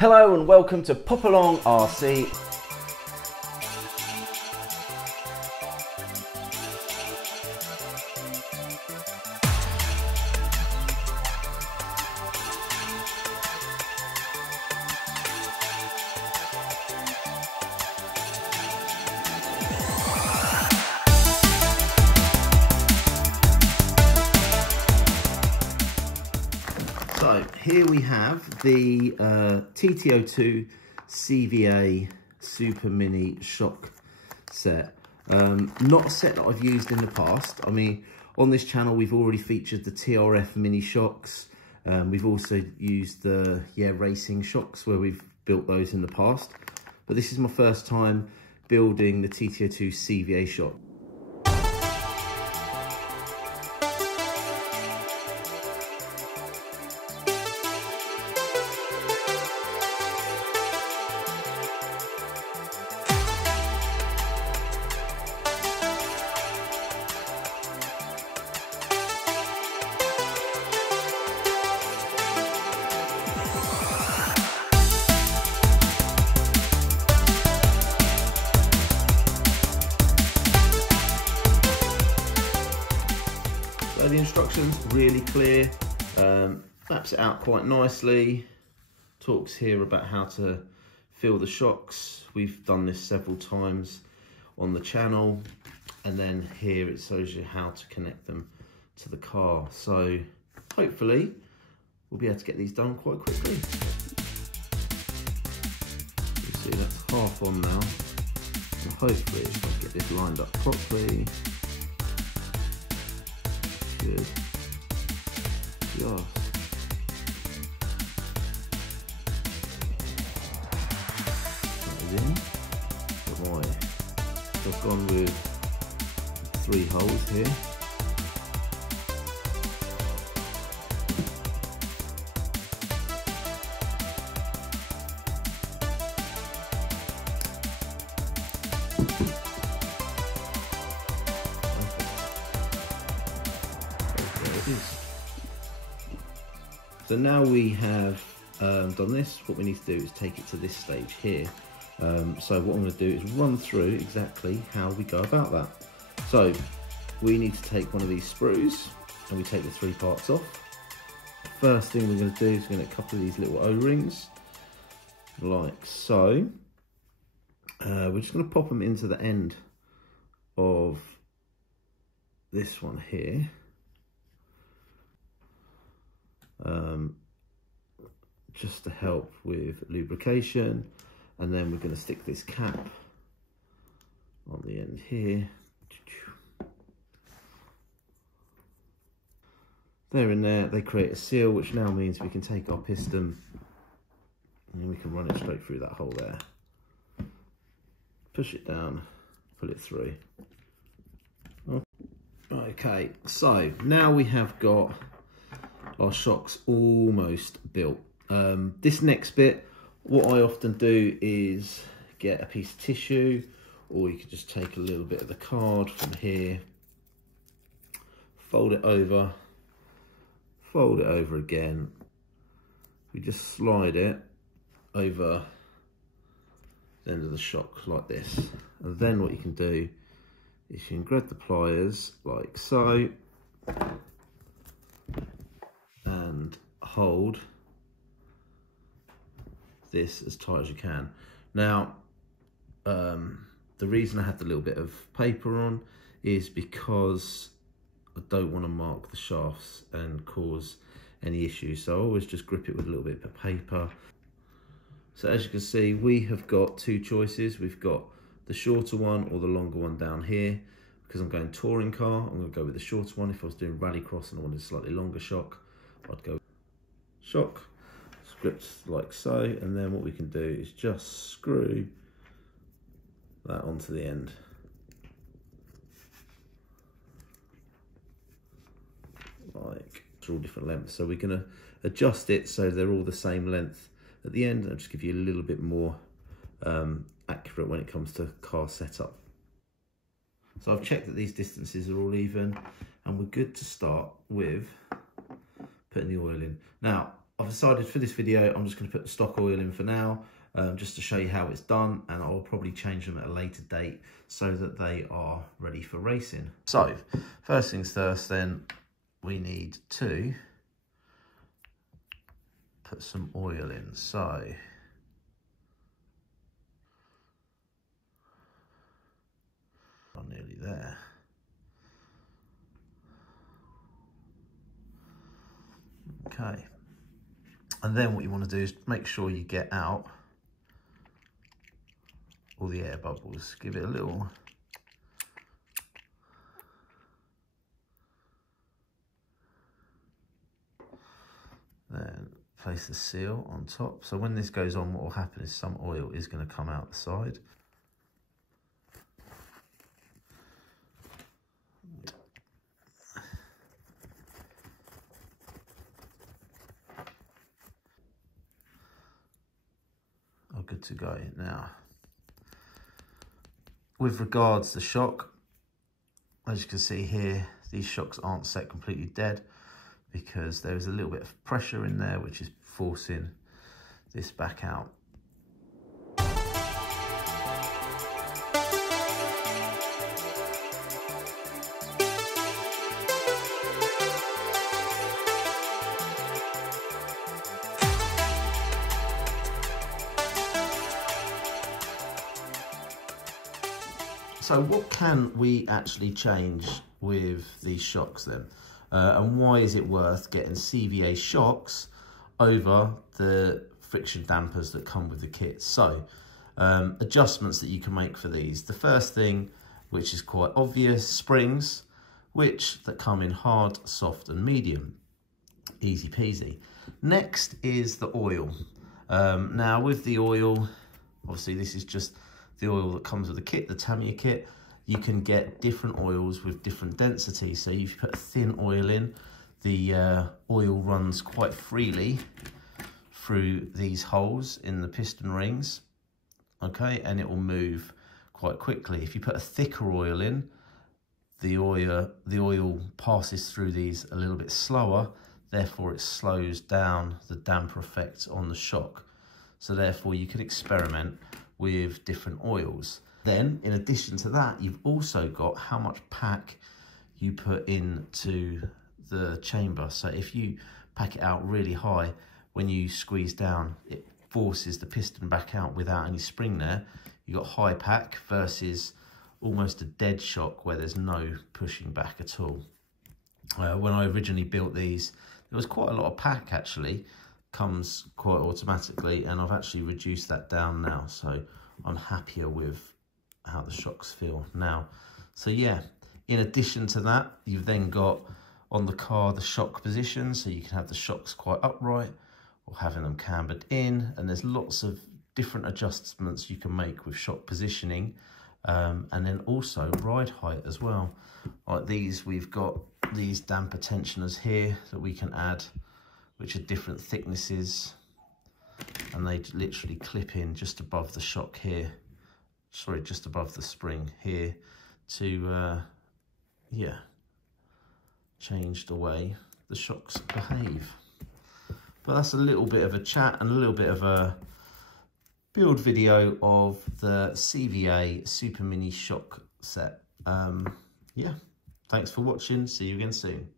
Hello and welcome to Pop Along RC. So here we have the TT02 CVA Super Mini shock set. Not a set that I've used in the past. I mean, on this channel we've already featured the TRF mini shocks. We've also used the racing shocks where we've built those in the past. But this is my first time building the TT02 CVA shock. So the instructions really clear, maps it out quite nicely, talks here about how to fill the shocks. We've done this several times on the channel, and then here it shows you how to connect them to the car. So hopefully we'll be able to get these done quite quickly. You see that's half on now, so hopefully it's going to get this lined up properly. Good. Yes. That is in. Right. So I've gone with 3 holes here. So now we have done this, what we need to do is take it to this stage here. So what I'm going to do is run through exactly how we go about that. So we need to take one of these sprues and we take the 3 parts off. First thing we're going to do is we're going to couple of these little O-rings like so. We're just going to pop them into the end of this one here. Just to help with lubrication, and then we're going to stick this cap on the end here. They're in there, they create a seal, which now means we can take our piston and we can run it straight through that hole there. Push it down, pull it through. Okay, so now we have got our shocks almost built. This next bit, what I often do is get a piece of tissue, or you can just take a little bit of the card from here, fold it over again. We just slide it over the end of the shock like this. And then what you can do is you can grab the pliers like so and hold this as tight as you can. Now, the reason I had the little bit of paper on is because I don't want to mark the shafts and cause any issues. So I always just grip it with a little bit of paper. So as you can see, we have got 2 choices. We've got the shorter one or the longer one down here. Because I'm going touring car, I'm going to go with the shorter one. If I was doing rallycross and I wanted a slightly longer shock, I'd go shock, script like so, and then what we can do is just screw that onto the end. Like, it's all different lengths. So we're going to adjust it so they're all the same length at the end, and just give you a little bit more accurate when it comes to car setup. So I've checked that these distances are all even, and we're good to start with putting the oil in. Now, I've decided for this video, I'm just going to put the stock oil in for now, just to show you how it's done, and I'll probably change them at a later date so that they are ready for racing. So, first things first then, we need to put some oil in. So, I'm nearly there. Okay. And then what you want to do is make sure you get out all the air bubbles. Give it a little then place the seal on top. So when this goes on, what will happen is some oil is going to come out the side. Oh, good to go. Now, with regards to shock, as you can see here, these shocks aren't set completely dead because there is a little bit of pressure in there which is forcing this back out. So what can we actually change with these shocks then? And why is it worth getting CVA shocks over the friction dampers that come with the kit? So adjustments that you can make for these. The first thing, which is quite obvious, springs, that come in hard, soft and medium. Easy peasy. Next is the oil. Now with the oil, obviously this is just the oil that comes with the kit, the Tamiya kit. You can get different oils with different densities. So if you put a thin oil in, the oil runs quite freely through these holes in the piston rings, okay, and it will move quite quickly. If you put a thicker oil in, the oil passes through these a little bit slower, therefore it slows down the damper effect on the shock. So therefore you can experiment with different oils. Then, in addition to that, you've also got how much pack you put into the chamber. So if you pack it out really high, when you squeeze down, it forces the piston back out without any spring there. You've got high pack versus almost a dead shock where there's no pushing back at all. When I originally built these, there was quite a lot of pack actually. Comes quite automatically, and I've actually reduced that down now, so I'm happier with how the shocks feel now. So yeah, in addition to that, you've then got on the car the shock position, so you can have the shocks quite upright or having them cambered in, and there's lots of different adjustments you can make with shock positioning, and then also ride height as well. Like these, we've got these damper tensioners here that we can add, which are different thicknesses, and they literally clip in just above the shock here, sorry, just above the spring here, to yeah, change the way the shocks behave. But that's a little bit of a chat and a little bit of a build video of the CVA Super Mini shock set. Yeah, thanks for watching, see you again soon.